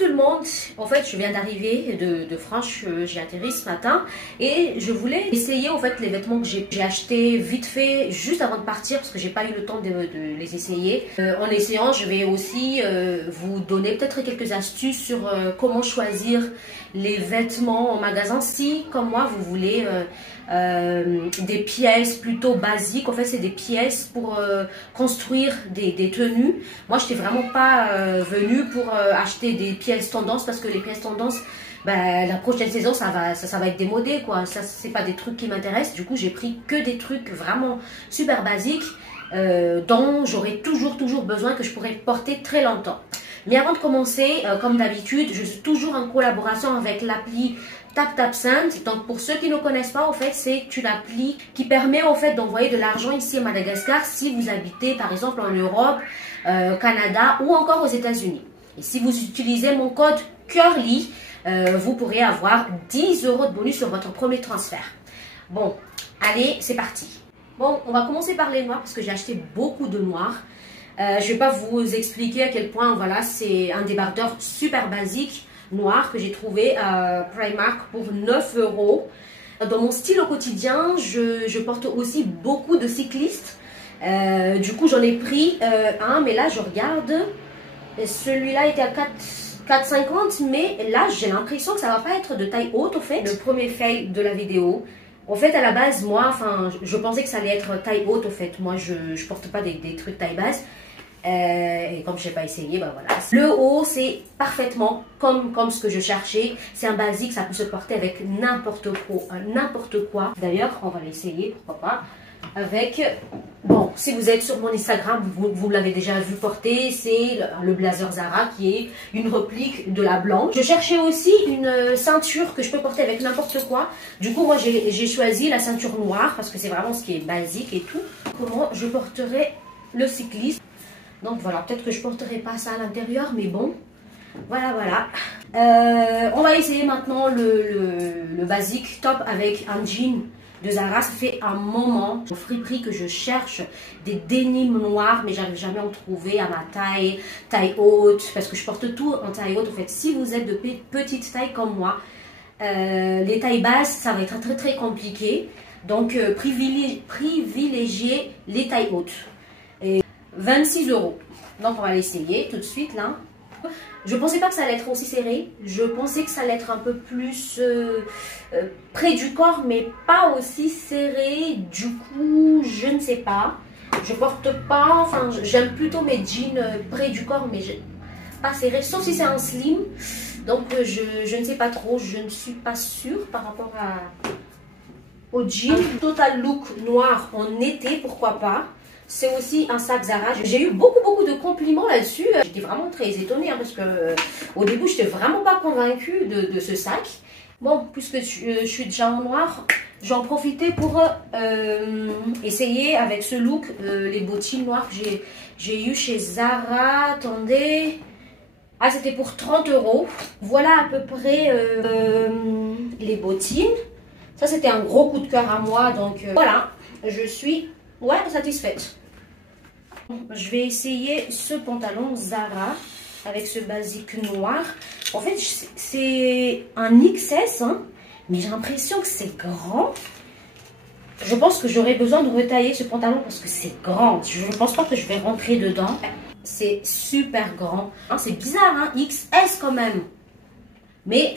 tout le monde, en fait je viens d'arriver de France, j'ai atterri ce matin et je voulais essayer en fait les vêtements que j'ai achetés vite fait juste avant de partir parce que j'ai pas eu le temps de les essayer. En essayant, je vais aussi vous donner peut-être quelques astuces sur comment choisir les vêtements en magasin si comme moi vous voulez des pièces plutôt basiques. En fait c'est des pièces pour construire des tenues. Moi je n'étais vraiment pas venue pour acheter des pièces tendance parce que les pièces tendance, ben, la prochaine saison ça va être démodé quoi. Ça c'est pas des trucs qui m'intéressent. Du coup j'ai pris que des trucs vraiment super basiques dont j'aurai toujours besoin, que je pourrais porter très longtemps. Mais avant de commencer, comme d'habitude, je suis toujours en collaboration avec l'appli TapTapSend. Donc pour ceux qui ne connaissent pas, en fait, c'est une appli qui permet en fait d'envoyer de l'argent ici à Madagascar si vous habitez par exemple en Europe, au Canada ou encore aux États-Unis. Et si vous utilisez mon code CURLY, vous pourrez avoir 10 € de bonus sur votre premier transfert. Bon, allez, c'est parti. Bon, on va commencer par les noirs parce que j'ai acheté beaucoup de noirs. Je ne vais pas vous expliquer à quel point, voilà, c'est un débardeur super basique noir que j'ai trouvé à Primark pour 9 €. Dans mon style au quotidien, je porte aussi beaucoup de cyclistes. Du coup, j'en ai pris un, mais là, je regarde. Celui-là était à 4,50 €, mais là, j'ai l'impression que ça va pas être de taille haute, au fait. Le premier fail de la vidéo. En fait, à la base, moi, enfin, je pensais que ça allait être taille haute, au fait. Moi, je porte pas des trucs taille basse. Et comme je n'ai pas essayé, ben voilà. Le haut, c'est parfaitement comme ce que je cherchais. C'est un basique, ça peut se porter avec n'importe quoi. D'ailleurs, on va l'essayer, pourquoi pas. Avec, bon, si vous êtes sur mon Instagram, vous l'avez déjà vu porter, c'est le blazer Zara qui est une réplique de la blanche. Je cherchais aussi une ceinture que je peux porter avec n'importe quoi. Du coup, moi, j'ai choisi la ceinture noire parce que c'est vraiment ce qui est basique et tout. Comment je porterai le cycliste. Donc voilà, peut-être que je porterai pas ça à l'intérieur, mais bon, voilà. On va essayer maintenant le basique top avec un jean de Zara. Ça fait un moment au friperie que je cherche des dénimes noirs, mais j'arrive jamais à en trouver à ma taille haute, parce que je porte tout en taille haute. En fait, si vous êtes de petite taille comme moi, les tailles basses, ça va être très compliqué. Donc privilégiez les tailles hautes. 26 €. Donc on va l'essayer tout de suite là. Je pensais pas que ça allait être aussi serré. Je pensais que ça allait être un peu plus près du corps, mais pas aussi serré. Du coup, je ne sais pas. Je porte pas, enfin j'aime plutôt mes jeans près du corps, mais pas serré, sauf si c'est un slim. Donc je ne sais pas trop, je ne suis pas sûre par rapport au jean. Total look noir en été, pourquoi pas. C'est aussi un sac Zara. J'ai eu beaucoup de compliments là-dessus. J'étais vraiment très étonnée hein, parce que au début, je n'étais vraiment pas convaincue de ce sac. Bon, puisque je suis déjà en noir, j'en profitais pour essayer avec ce look les bottines noires que j'ai eu chez Zara. Attendez. Ah, c'était pour 30 €. Voilà à peu près les bottines. Ça, c'était un gros coup de cœur à moi. Donc voilà, je suis satisfaite. Je vais essayer ce pantalon Zara avec ce basique noir. En fait, c'est un XS, hein, mais j'ai l'impression que c'est grand. Je pense que j'aurai besoin de retailler ce pantalon parce que c'est grand. Je ne pense pas que je vais rentrer dedans. C'est super grand. Hein, c'est bizarre, hein, XS quand même. Mais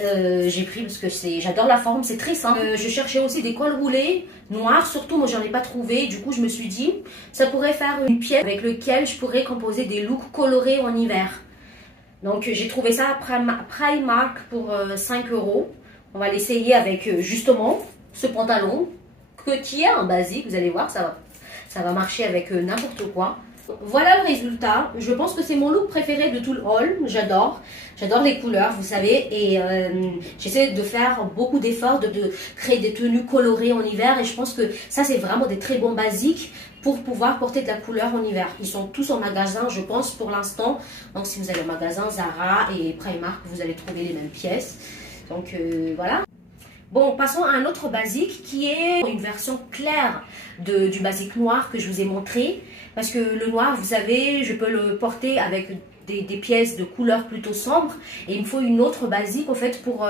j'ai pris parce que j'adore la forme, c'est très simple. Je cherchais aussi des cols roulés noirs, surtout moi j'en ai pas trouvé. Du coup je me suis dit, ça pourrait faire une pièce avec laquelle je pourrais composer des looks colorés en hiver. Donc j'ai trouvé ça à Primark pour 5 €. On va l'essayer avec justement ce pantalon qui est un basique. Vous allez voir, ça va marcher avec n'importe quoi. Voilà le résultat. Je pense que c'est mon look préféré de tout le haul. J'adore les couleurs, vous savez, et j'essaie de faire beaucoup d'efforts de créer des tenues colorées en hiver, et je pense que ça c'est vraiment des très bons basiques pour pouvoir porter de la couleur en hiver. Ils sont tous en magasin, je pense, pour l'instant. Donc si vous allez au magasin Zara et Primark, vous allez trouver les mêmes pièces. Donc voilà. Bon, passons à un autre basique qui est une version claire du basique noir que je vous ai montré. Parce que le noir, vous savez, je peux le porter avec des pièces de couleurs plutôt sombres et il me faut une autre basique en fait pour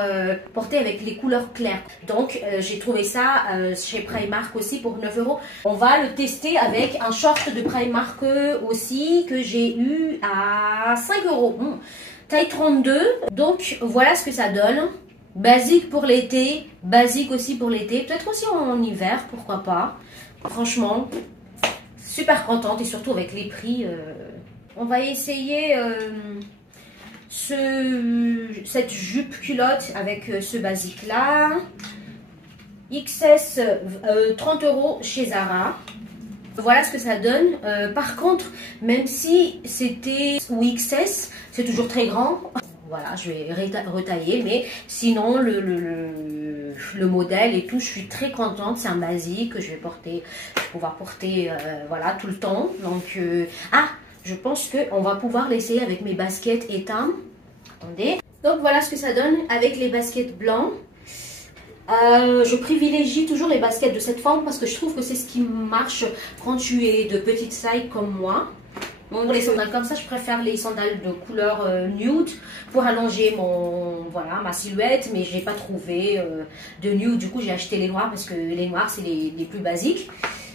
porter avec les couleurs claires. Donc j'ai trouvé ça chez Primark aussi pour 9 €. On va le tester avec un short de Primark aussi que j'ai eu à 5 €. Taille 32. Donc voilà ce que ça donne. Basique pour l'été, basique aussi pour l'été, peut-être aussi en hiver, pourquoi pas. Franchement, super contente et surtout avec les prix. On va essayer cette jupe culotte avec ce basique là. XS 30 € chez Zara. Voilà ce que ça donne. Par contre, même si c'était ou XS, c'est toujours très grand. Voilà, je vais retailler, mais sinon le modèle et tout, je suis très contente. C'est un basique que je vais pouvoir porter voilà, tout le temps. Donc, je pense qu'on va pouvoir l'essayer avec mes baskets étain. Attendez. Donc voilà ce que ça donne avec les baskets blancs. Je privilégie toujours les baskets de cette forme parce que je trouve que c'est ce qui marche quand tu es de petite taille comme moi. Pour les sandales comme ça, je préfère les sandales de couleur nude pour allonger ma silhouette, mais je n'ai pas trouvé de nude. Du coup, j'ai acheté les noirs parce que les noirs, c'est les plus basiques.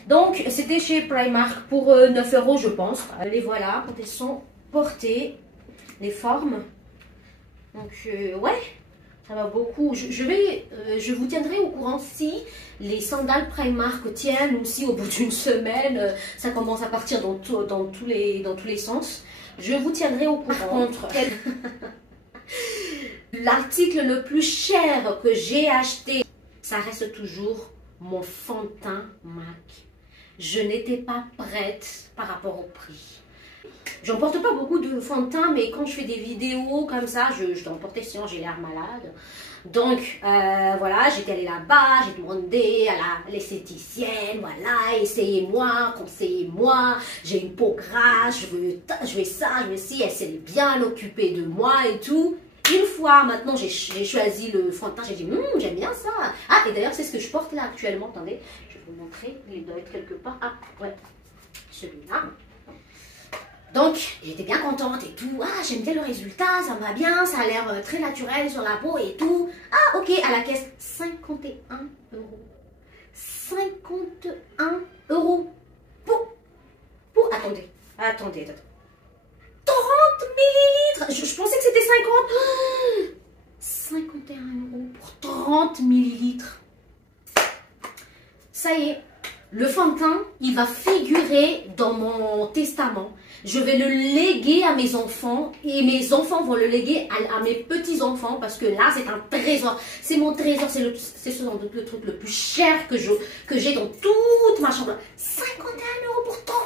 Donc, c'était chez Primark pour 9 € je pense. Les voilà, quand elles sont portées, les formes. Donc, ouais. Ça va beaucoup. Je vous tiendrai au courant si les sandales Primark tiennent ou si au bout d'une semaine, ça commence à partir dans tous les sens. Je vous tiendrai au courant. Par contre, l'article le plus cher que j'ai acheté, ça reste toujours mon fond de teint MAC. Je n'étais pas prête par rapport au prix. J'en porte pas beaucoup de fond de teint, mais quand je fais des vidéos comme ça, je dois en porter sinon j'ai l'air malade. Donc voilà, j'étais allée là-bas, j'ai demandé à l'esthéticienne, voilà, essayez-moi, conseillez-moi, j'ai une peau grasse, je veux ça, je veux ci, elle s'est bien occupée de moi et tout. Une fois maintenant j'ai choisi le fond de teint, j'ai dit j'aime bien ça. Ah, et d'ailleurs c'est ce que je porte là actuellement, attendez, je vais vous montrer, il doit être quelque part. Ah ouais, celui-là. Donc, j'étais bien contente et tout. Ah, j'aime bien le résultat, ça me va bien, ça a l'air très naturel sur la peau et tout. Ah, ok, à la caisse, 51 €. 51 € pour attendez. 30 millilitres. Je pensais que c'était 50. 51 € pour 30 millilitres. Ça y est, le fond de teint, il va figurer dans mon testament. Je vais le léguer à mes enfants et mes enfants vont le léguer à mes petits-enfants parce que là, c'est un trésor. C'est mon trésor, c'est sans doute le truc le plus cher que j'ai dans toute ma chambre. 51 € pour 30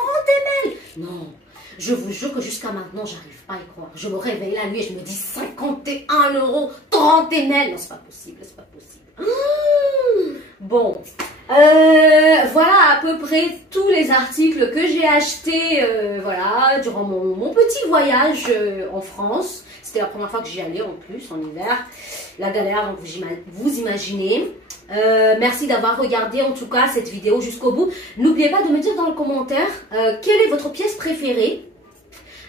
ml. Non, je vous jure que jusqu'à maintenant, j'arrive pas à y croire. Je me réveille la nuit et je me dis 51 €, 30 ml. Non, c'est pas possible, c'est pas possible. Bon. Voilà à peu près tous les articles que j'ai achetés voilà, durant mon petit voyage en France. C'était la première fois que j'y allais en plus en hiver. La galère, vous imaginez. Merci d'avoir regardé en tout cas cette vidéo jusqu'au bout. N'oubliez pas de me dire dans le commentaire quelle est votre pièce préférée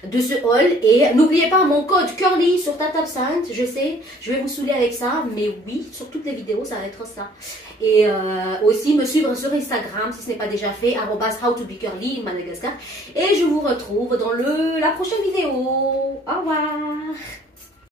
de ce haul et n'oubliez pas mon code Curly sur TapTapSend. Je sais, je vais vous saouler avec ça, mais oui, sur toutes les vidéos ça va être ça. Et aussi me suivre sur Instagram si ce n'est pas déjà fait, @howtobecurly in Madagascar. Et je vous retrouve dans la prochaine vidéo. Au revoir.